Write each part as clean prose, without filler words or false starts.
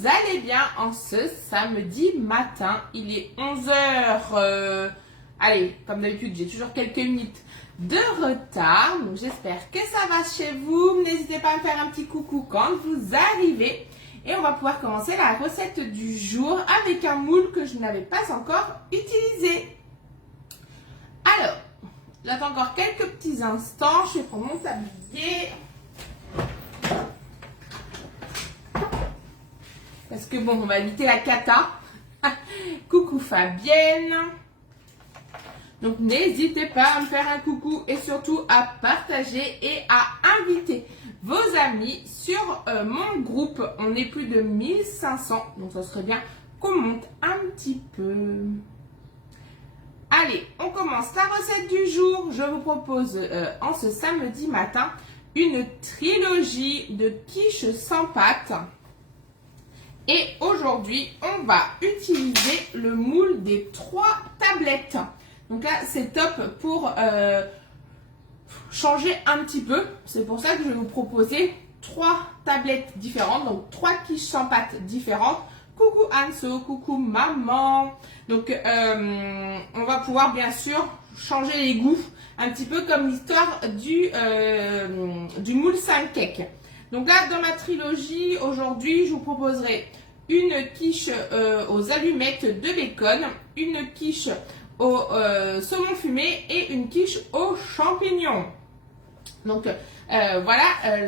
vous allez bien en ce samedi matin. Il est 11 h. Allez, comme d'habitude, j'ai toujours quelques minutes de retard. Donc j'espère que ça va chez vous. N'hésitez pas à me faire un petit coucou quand vous arrivez. Et on va pouvoir commencer la recette du jour avec un moule que je n'avais pas encore utilisé. Alors, j'attends encore quelques petits instants. Je vais prendre mon tablier. Parce que bon, on va éviter la cata. Coucou Fabienne. Donc n'hésitez pas à me faire un coucou et surtout à partager et à inviter vos amis sur mon groupe. On est plus de 1500, donc ça serait bien qu'on monte un petit peu. Allez, on commence la recette du jour. Je vous propose en ce samedi matin une trilogie de quiches sans pâte. Et aujourd'hui, on va utiliser le moule des 3 tablettes. Donc là, c'est top pour changer un petit peu. C'est pour ça que je vais vous proposer 3 tablettes différentes. Donc 3 quiches sans pâte différentes. Coucou Anso, coucou maman. Donc on va pouvoir bien sûr changer les goûts. Un petit peu comme l'histoire du moule 5 cake. Donc là, dans ma trilogie, aujourd'hui, je vous proposerai une quiche aux allumettes de bacon, une quiche au saumon fumé et une quiche aux champignons. Donc voilà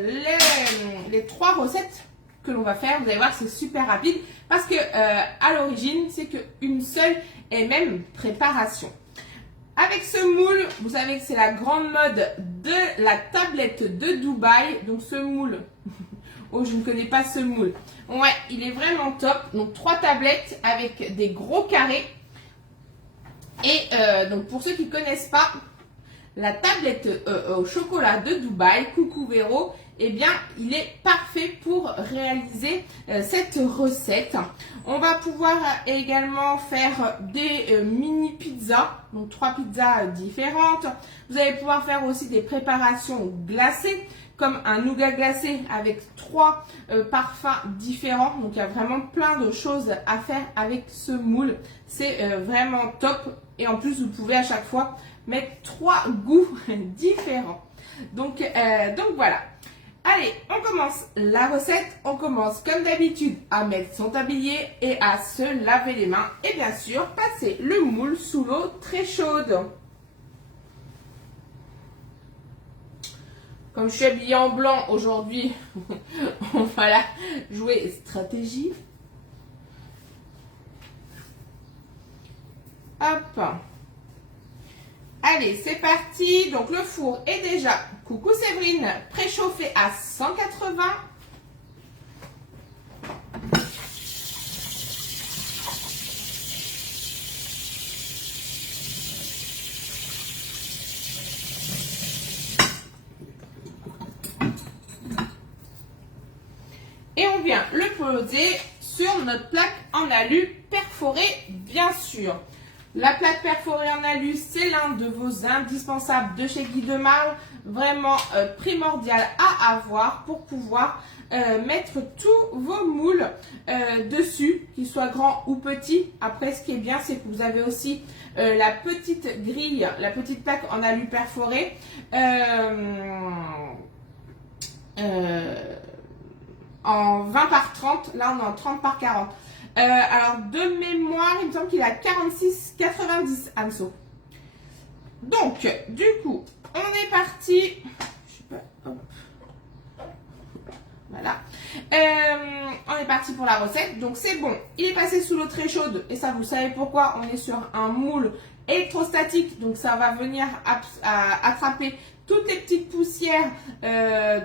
les 3 recettes que l'on va faire. Vous allez voir, c'est super rapide parce que à l'origine, c'est qu'une seule et même préparation. Avec ce moule, vous savez que c'est la grande mode de la tablette de Dubaï. Donc ce moule, oh je ne connais pas ce moule. Ouais, il est vraiment top. Donc 3 tablettes avec des gros carrés. Et donc pour ceux qui ne connaissent pas, la tablette au chocolat de Dubaï, coucou Véro, eh bien il est parfait pour réaliser cette recette. On va pouvoir également faire des mini pizzas, donc 3 pizzas différentes. Vous allez pouvoir faire aussi des préparations glacées, comme un nougat glacé avec 3 parfums différents. Donc il y a vraiment plein de choses à faire avec ce moule. C'est vraiment top. Et en plus, vous pouvez à chaque fois mettre 3 goûts différents. Donc voilà. Allez, on commence la recette. On commence comme d'habitude à mettre son tablier et à se laver les mains. Et bien sûr, passer le moule sous l'eau très chaude. Comme je suis habillée en blanc aujourd'hui, on va la jouer stratégie. Hop. Allez, c'est parti. Donc le four est déjà, coucou Séverine, préchauffé à 180. Et on vient le poser sur notre plaque en alu perforée, bien sûr. La plaque perforée en alu, c'est l'un de vos indispensables de chez Guy de Marle, vraiment primordial à avoir pour pouvoir mettre tous vos moules dessus, qu'ils soient grands ou petits. Après, ce qui est bien, c'est que vous avez aussi la petite grille, la petite plaque en alu perforée. En 20 par 30, là on est en 30 par 40. Alors de mémoire, il me semble qu'il est à 46,90 Anso. Donc, du coup, on est parti. Je sais pas, hop. Voilà. On est parti pour la recette. Donc c'est bon, il est passé sous l'eau très chaude. Et ça, vous savez pourquoi. On est sur un moule électrostatique. Donc ça va venir attraper toutes les petites poussières,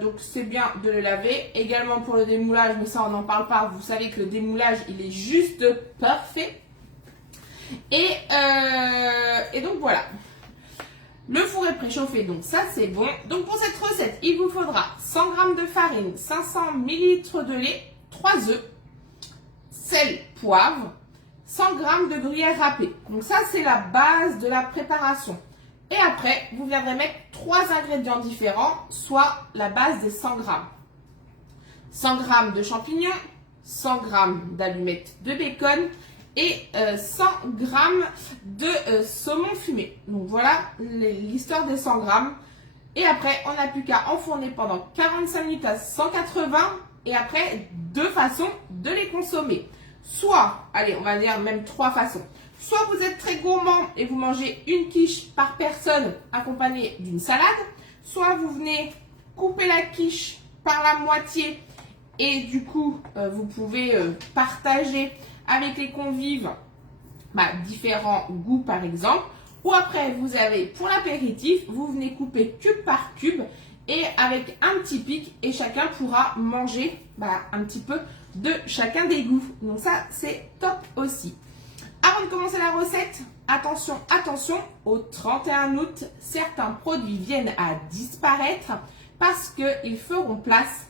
donc c'est bien de le laver. Également pour le démoulage, mais ça on n'en parle pas. Vous savez que le démoulage il est juste parfait. Et donc voilà. Le four est préchauffé, donc ça c'est bon. Donc pour cette recette, il vous faudra 100 g de farine, 500 ml de lait, 3 œufs, sel, poivre, 100 g de gruyère râpée. Donc ça c'est la base de la préparation. Et après, vous viendrez mettre 3 ingrédients différents, soit la base des 100 g. 100 g de champignons, 100 g d'allumettes de bacon et 100 g de saumon fumé. Donc voilà l'histoire des 100 g. Et après, on n'a plus qu'à enfourner pendant 45 minutes à 180 et après, 2 façons de les consommer. Soit, allez, on va dire même 3 façons. Soit vous êtes très gourmand et vous mangez une quiche par personne accompagnée d'une salade. Soit vous venez couper la quiche par la moitié et du coup, vous pouvez partager avec les convives différents goûts par exemple. Ou après, vous avez pour l'apéritif, vous venez couper cube par cube et avec un petit pic et chacun pourra manger un petit peu de chacun des goûts. Donc ça, c'est top aussi. Avant de commencer la recette, attention, attention, au 31 août, certains produits viennent à disparaître parce qu'ils feront place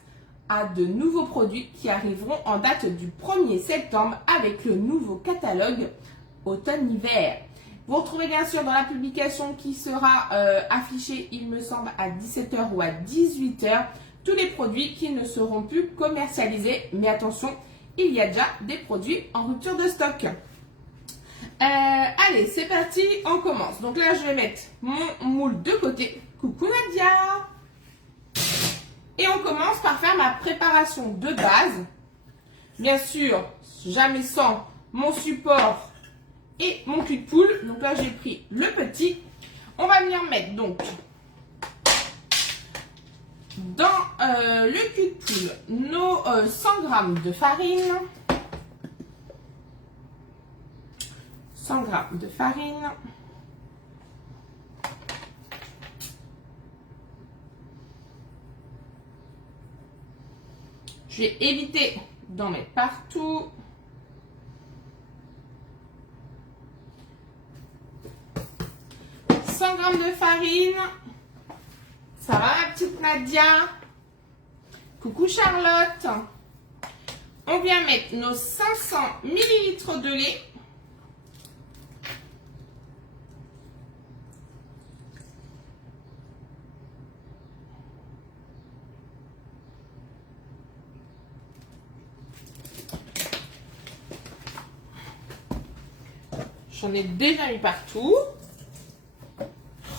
à de nouveaux produits qui arriveront en date du 1er septembre avec le nouveau catalogue automne-hiver. Vous retrouvez bien sûr dans la publication qui sera affichée, il me semble, à 17 h ou à 18 h, tous les produits qui ne seront plus commercialisés. Mais attention, il y a déjà des produits en rupture de stock. Allez, c'est parti, on commence. Donc là, je vais mettre mon moule de côté. Coucou Nadia! Et on commence par faire ma préparation de base. Bien sûr, jamais sans mon support et mon cul de poule. Donc là, j'ai pris le petit. On va venir mettre donc dans le cul de poule nos 100 g de farine. 100 g de farine. Je vais éviter d'en mettre partout. De farine. Ça va ma petite Nadia? Coucou Charlotte. On vient mettre nos 500 ml de lait. J'en ai déjà mis partout.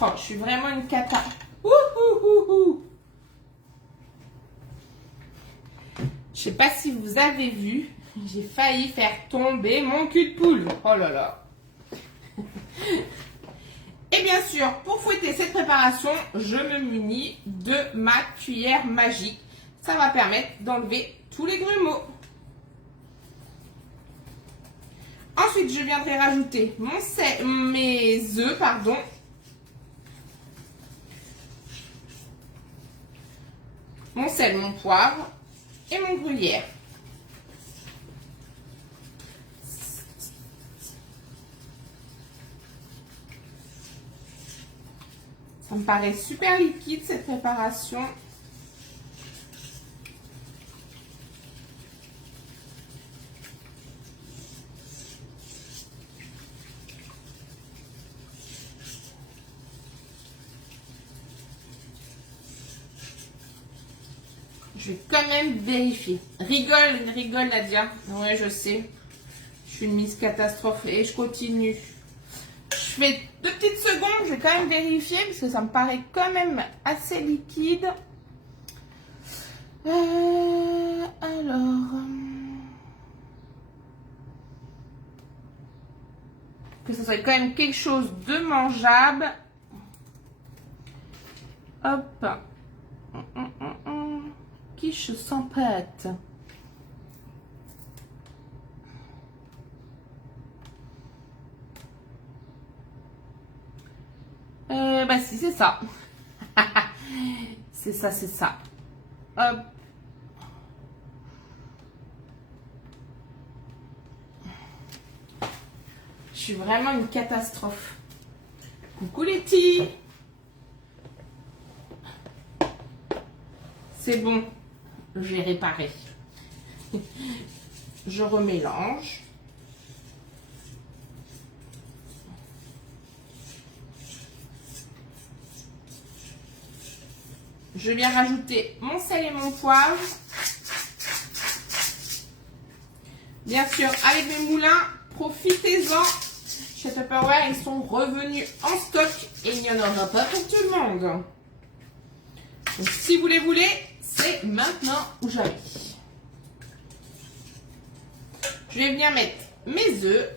Oh, je suis vraiment une cata. Je sais pas si vous avez vu, j'ai failli faire tomber mon cul de poule. Oh là là. Et bien sûr, pour fouetter cette préparation, je me munis de ma cuillère magique. Ça va permettre d'enlever tous les grumeaux. Ensuite, je viendrai rajouter mes œufs, pardon. Mon sel, mon poivre et mon gruyère. Ça me paraît super liquide cette préparation. Je vais quand même vérifier. Rigole Nadia. Ouais, je sais. Je suis une Miss Catastrophe et je continue. Je fais 2 petites secondes. Je vais quand même vérifier parce que ça me paraît quand même assez liquide. Alors... que ça soit quand même quelque chose de mangeable. Hop. Quiche sans pâte. Bah si, c'est ça. C'est ça. Hop. Je suis vraiment une catastrophe. Coucou Letty. C'est bon. J'ai réparé. Je remélange. Je viens rajouter mon sel et mon poivre. Bien sûr, avec mes moulins, profitez-en. Chez Tupperware, ils sont revenus en stock et il n'y en aura pas pour tout le monde. Donc, si vous les voulez, c'est maintenant ou jamais. Je vais venir mettre mes œufs.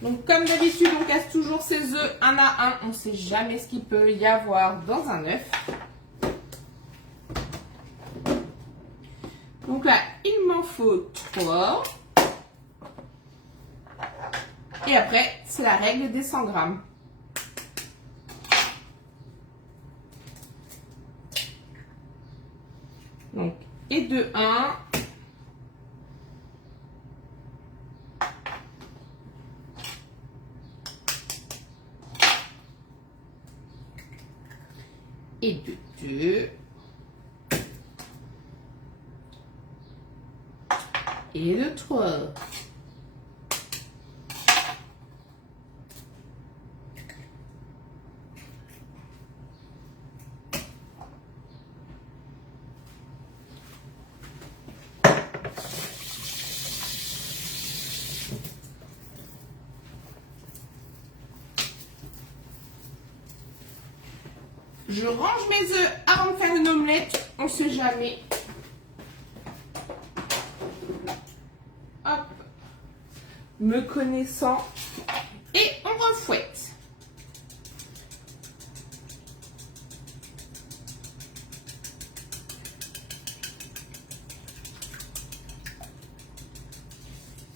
Donc, comme d'habitude, on casse toujours ses œufs un à un. On ne sait jamais ce qu'il peut y avoir dans un œuf. Donc là, il m'en faut 3. Et après, c'est la règle des 100 grammes. Donc, et de 1. Et de 2. Et de 3. Je range mes œufs avant de faire une omelette, on ne sait jamais. Hop, me connaissant. Et on refouette.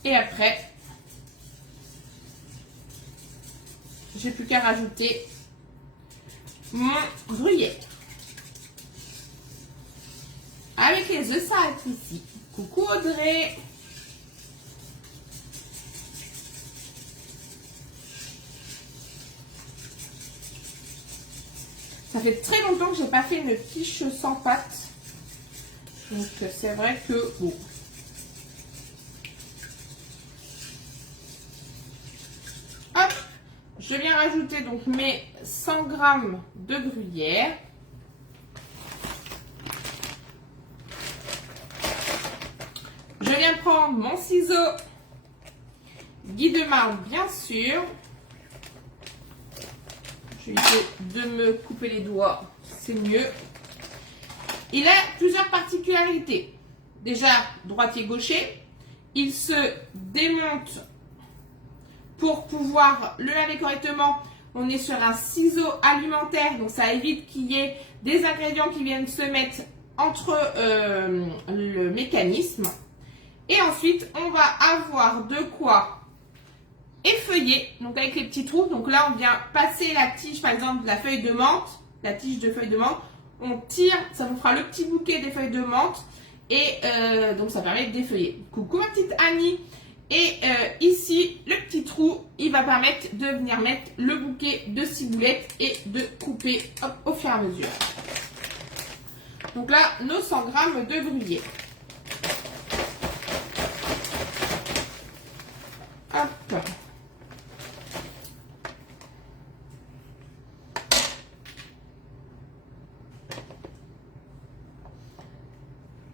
Et après, j'ai plus qu'à rajouter mon gruyère. Avec les œufs, ça arrête ici. Coucou Audrey. Ça fait très longtemps que j'ai pas fait une quiche sans pâte. Donc c'est vrai que bon. Hop, je viens rajouter donc mes 100 grammes de gruyère. Je viens prendre mon ciseau Guy de marbre, bien sûr. Je vais essayer de me couper les doigts, c'est mieux. Il a plusieurs particularités. Déjà, droitier-gaucher. Il se démonte pour pouvoir le laver correctement. On est sur un ciseau alimentaire, donc ça évite qu'il y ait des ingrédients qui viennent se mettre entre le mécanisme. Et ensuite, on va avoir de quoi effeuiller, donc avec les petits trous. Donc là, on vient passer la tige, par exemple, de la feuille de menthe, la tige de feuille de menthe. On tire, ça vous fera le petit bouquet des feuilles de menthe. Et donc, ça permet d'effeuiller. Coucou ma petite Annie. Et ici, le petit trou, il va permettre de venir mettre le bouquet de ciboulettes et de couper hop, au fur et à mesure. Donc là, nos 100 grammes de gruyère. Hop.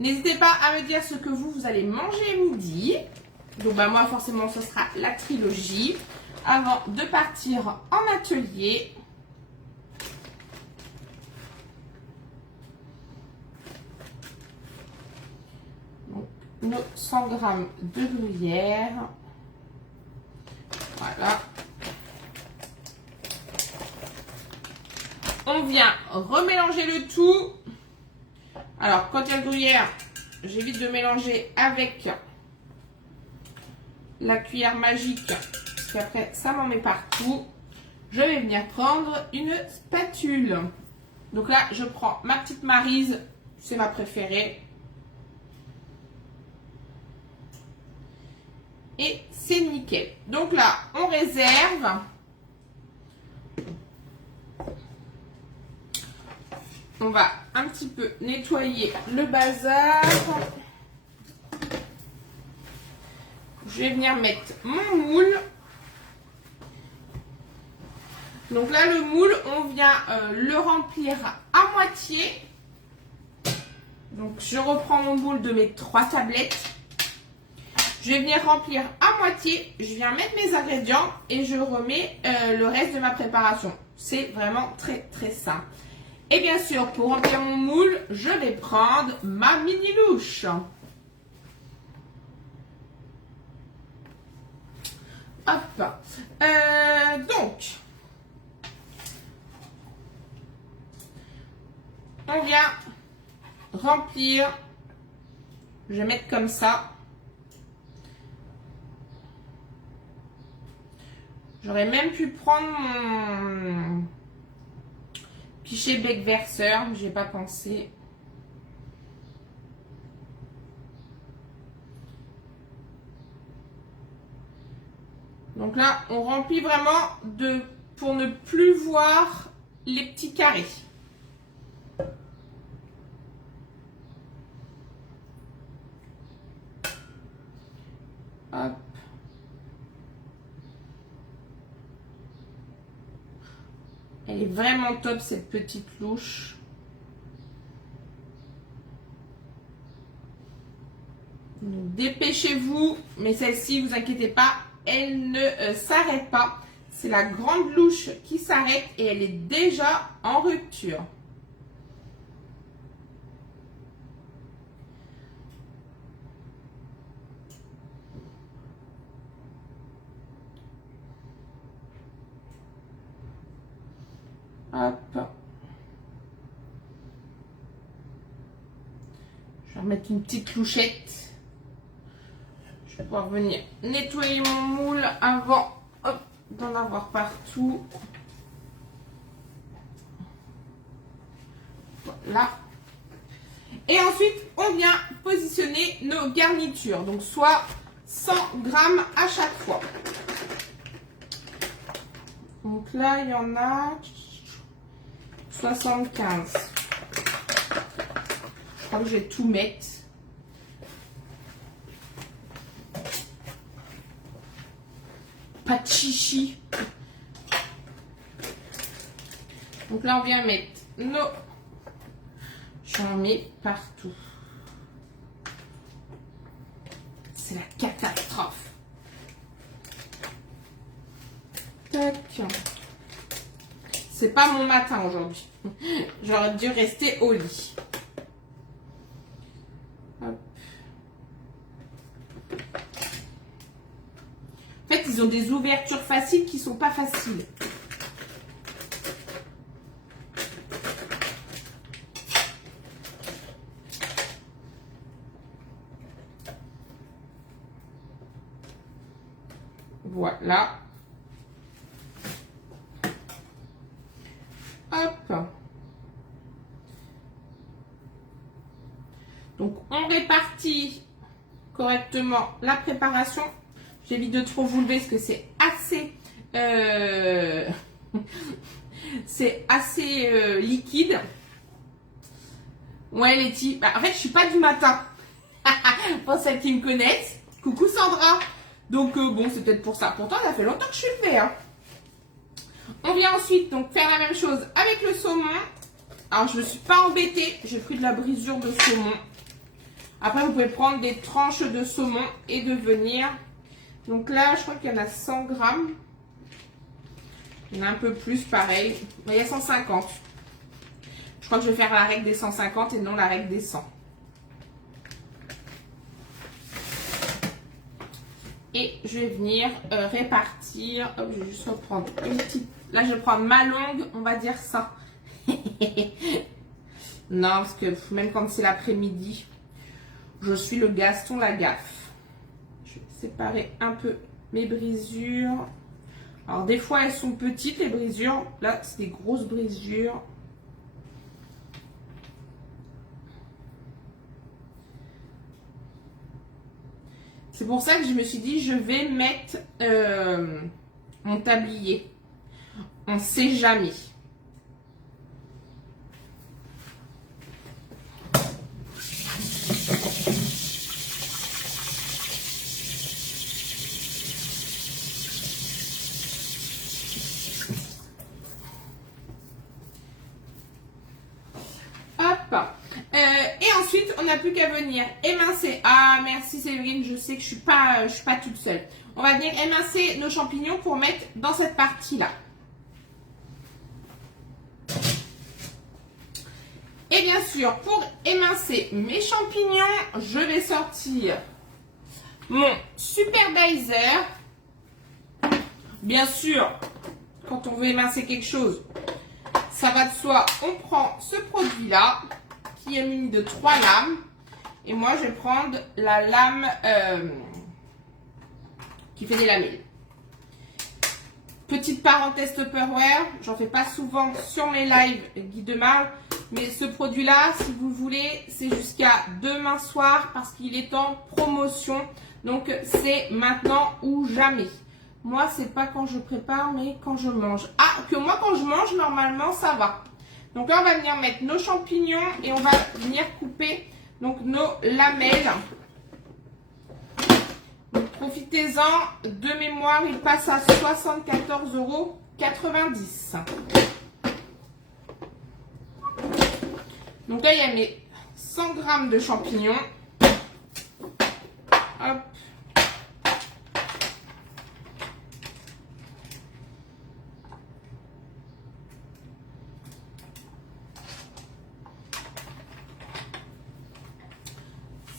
N'hésitez pas à me dire ce que vous allez manger midi. Donc bah, moi forcément ce sera la trilogie avant de partir en atelier. Donc, nos 100 grammes de gruyère. Voilà. On vient remélanger le tout. Alors, quand il y a le gruyère, j'évite de mélanger avec la cuillère magique, parce qu'après, ça m'en met partout. Je vais venir prendre une spatule. Donc là, je prends ma petite Maryse, c'est ma préférée. Et c'est nickel. Donc là, on réserve. On va un petit peu nettoyer le bazar. Je vais venir mettre mon moule. Donc là, le moule, on vient le remplir à moitié. Donc, je reprends mon moule de mes 3 tablettes. Je vais venir remplir à moitié. Je viens mettre mes ingrédients et je remets le reste de ma préparation. C'est vraiment très, très simple. Et bien sûr, pour remplir mon moule, je vais prendre ma mini louche. Hop. Donc, on vient remplir. Je vais mettre comme ça. J'aurais même pu prendre mon pichet bec verseur, mais j'ai pas pensé. Donc là, on remplit vraiment pour ne plus voir les petits carrés. Hop. Elle est vraiment top, cette petite louche. Dépêchez-vous, mais celle-ci, vous inquiétez pas, elle ne s'arrête pas. C'est la grande louche qui s'arrête et elle est déjà en rupture. Hop. Je vais remettre une petite louchette. Je vais pouvoir venir nettoyer mon moule avant d'en avoir partout. Voilà. Et ensuite, on vient positionner nos garnitures. Donc, soit 100 grammes à chaque fois. Donc là, il y en a 75. Je crois que je vais tout mettre. Pas de chichi. Donc là, on vient mettre nos... J'en mets partout. C'est la catastrophe. Tac. C'est pas mon matin aujourd'hui. J'aurais dû rester au lit. Hop. En fait, ils ont des ouvertures faciles qui sont pas faciles. Voilà. Hop. Donc, on répartit correctement la préparation. J'évite de trop vous lever parce que c'est assez, liquide. Ouais, Letty. Bah, en fait, je suis pas du matin. Pour celles qui me connaissent. Coucou Sandra. Donc, bon, c'est peut-être pour ça. Pourtant, ça fait longtemps que je suis levée. Hein. On vient ensuite donc faire la même chose avec le saumon. Alors, je ne me suis pas embêtée. J'ai pris de la brisure de saumon. Après, vous pouvez prendre des tranches de saumon et de venir... Donc là, je crois qu'il y en a 100 grammes. Il y en a un peu plus, pareil. Il y a 150. Je crois que je vais faire la règle des 150 et non la règle des 100. Et je vais venir répartir. Hop, je vais juste reprendre une petite... Là, je vais prendre ma longue, on va dire ça. Non, parce que même quand c'est l'après-midi, je suis le Gaston Lagaffe. Je vais séparer un peu mes brisures. Alors, des fois, elles sont petites, les brisures. Là, c'est des grosses brisures. C'est pour ça que je me suis dit, je vais mettre mon tablier. On ne sait jamais. Et ensuite, on n'a plus qu'à venir émincer. Ah, merci Séverine, je sais que je suis pas toute seule. On va venir émincer nos champignons pour mettre dans cette partie-là. Et bien sûr, pour émincer mes champignons, je vais sortir mon Super Dicer. Bien sûr, quand on veut émincer quelque chose, ça va de soi, on prend ce produit-là qui est muni de 3 lames. Et moi, je vais prendre la lame qui fait des lamelles. Petite parenthèse Tupperware, j'en fais pas souvent sur mes lives Guy de Marle, mais ce produit-là, si vous le voulez, c'est jusqu'à demain soir parce qu'il est en promotion. Donc, c'est maintenant ou jamais. Moi, c'est pas quand je prépare, mais quand je mange. Ah, que moi, quand je mange, normalement, ça va. Donc là, on va venir mettre nos champignons et on va venir couper donc nos lamelles. Donc, profitez-en. De mémoire, il passe à 74,90 €. Donc là, il y a mes 100 g de champignons. Hop.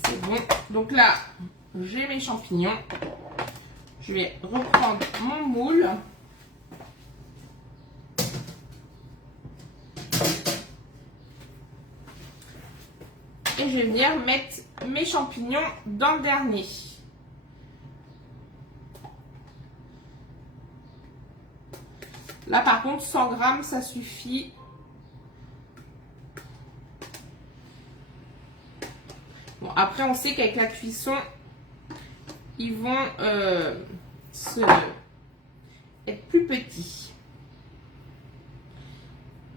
C'est bon. Donc là, j'ai mes champignons. Je vais reprendre mon moule. Et je vais venir mettre mes champignons dans le dernier. Là, par contre, 100 g, ça suffit. Bon, après, on sait qu'avec la cuisson, ils vont être plus petits.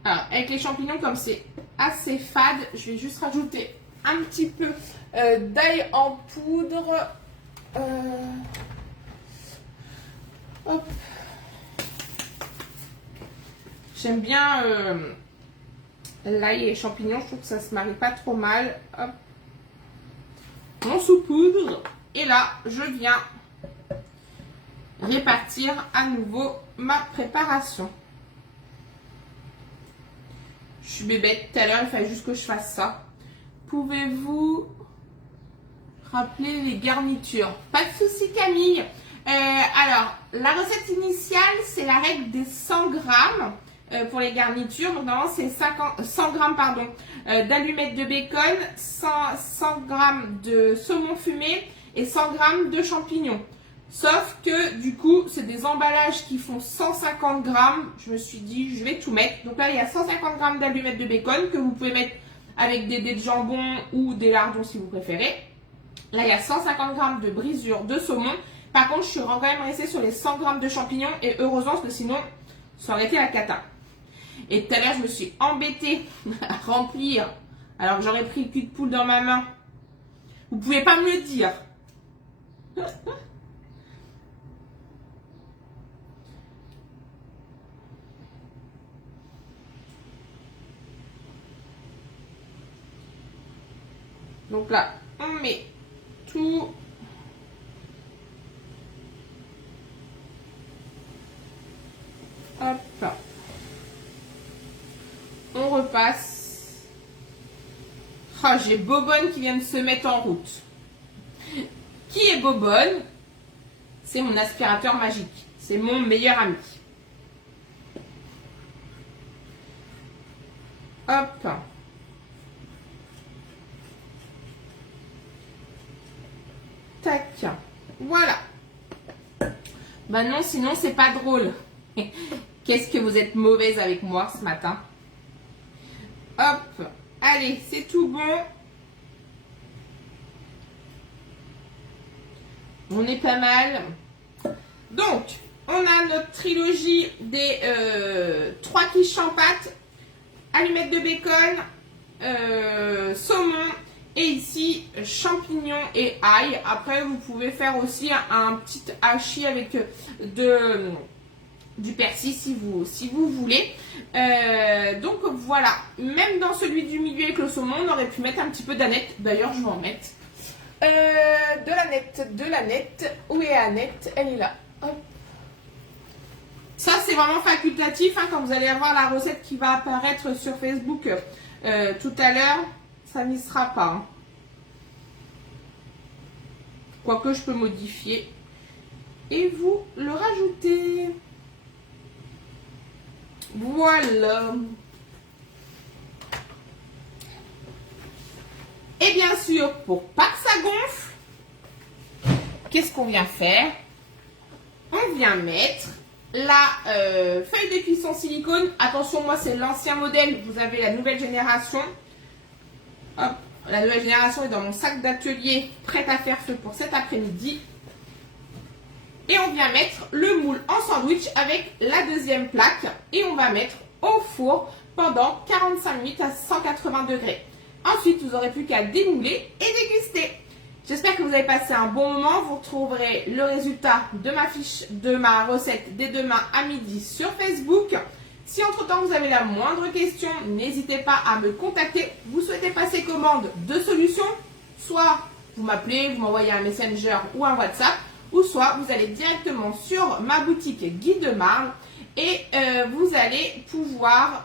Alors, avec les champignons, comme c'est assez fade, je vais juste rajouter un petit peu d'ail en poudre. Hop. J'aime bien l'ail et les champignons, je trouve que ça se marie pas trop mal. Hop. Mon saupoudre. Et là, je viens répartir à nouveau ma préparation. Je suis bébête, tout à l'heure, il fallait juste que je fasse ça. Pouvez-vous rappeler les garnitures? Pas de souci, Camille. Alors, la recette initiale, c'est la règle des 100 grammes pour les garnitures. Donc, normalement, c'est 100 grammes d'allumettes de bacon, 100 grammes de saumon fumé et 100 grammes de champignons. Sauf que du coup, c'est des emballages qui font 150 grammes. Je me suis dit, je vais tout mettre. Donc là, il y a 150 grammes d'allumettes de bacon que vous pouvez mettre avec des dés de jambon ou des lardons si vous préférez. Là, il y a 150 grammes de brisure de saumon. Par contre, je suis quand même restée sur les 100 grammes de champignons et heureusement, parce que sinon, ça aurait été la cata. Et tout à l'heure, je me suis embêtée à remplir alors que j'aurais pris le cul de poule dans ma main. Vous pouvez pas me le dire. Donc là, on met tout. Hop. On repasse. Ah, j'ai Bobonne qui vient de se mettre en route. Qui est Bobonne? C'est mon aspirateur magique. C'est mon meilleur ami. Hop. Tac. Voilà. Bah non, sinon c'est pas drôle. Qu'est-ce que vous êtes mauvaise avec moi ce matin. Hop. Allez, c'est tout bon. On est pas mal. Donc, on a notre trilogie des 3 quiches en pâte, allumettes de bacon, saumon et ici champignons et ail. Après, vous pouvez faire aussi un petit hachis avec du persil si vous voulez. Donc voilà, même dans celui du milieu avec le saumon, on aurait pu mettre un petit peu d'Annette. D'ailleurs, je vais en mettre. De l'Annette. Où est Annette? Elle est là. Hop. Ça, c'est vraiment facultatif. Hein, quand vous allez avoir la recette qui va apparaître sur Facebook tout à l'heure, ça n'y sera pas. Hein. Quoique, je peux modifier. Et vous le rajoutez. Voilà. Et bien sûr, pour pas que ça gonfle, qu'est-ce qu'on vient faire? On vient mettre la feuille de cuisson silicone. Attention, moi c'est l'ancien modèle, vous avez la nouvelle génération. Hop, la nouvelle génération est dans mon sac d'atelier, prête à faire feu pour cet après-midi. Et on vient mettre le moule en sandwich avec la deuxième plaque. Et on va mettre au four pendant 45 minutes à 180 degrés. Ensuite, vous n'aurez plus qu'à démouler et déguster. J'espère que vous avez passé un bon moment. Vous retrouverez le résultat de ma recette dès demain à midi sur Facebook. Si entre-temps vous avez la moindre question, n'hésitez pas à me contacter. Vous souhaitez passer commande de solutions, soit vous m'appelez, vous m'envoyez un Messenger ou un WhatsApp, ou soit vous allez directement sur ma boutique Guy de Marle et vous allez pouvoir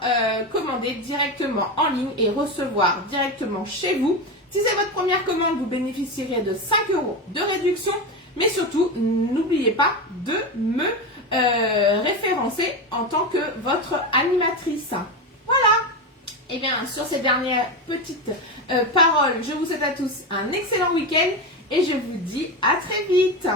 commander directement en ligne et recevoir directement chez vous. Si c'est votre première commande, vous bénéficierez de 5 € de réduction, mais surtout, n'oubliez pas de me référencer en tant que votre animatrice. Voilà. Et bien, sur ces dernières petites paroles, je vous souhaite à tous un excellent week-end et je vous dis à très vite.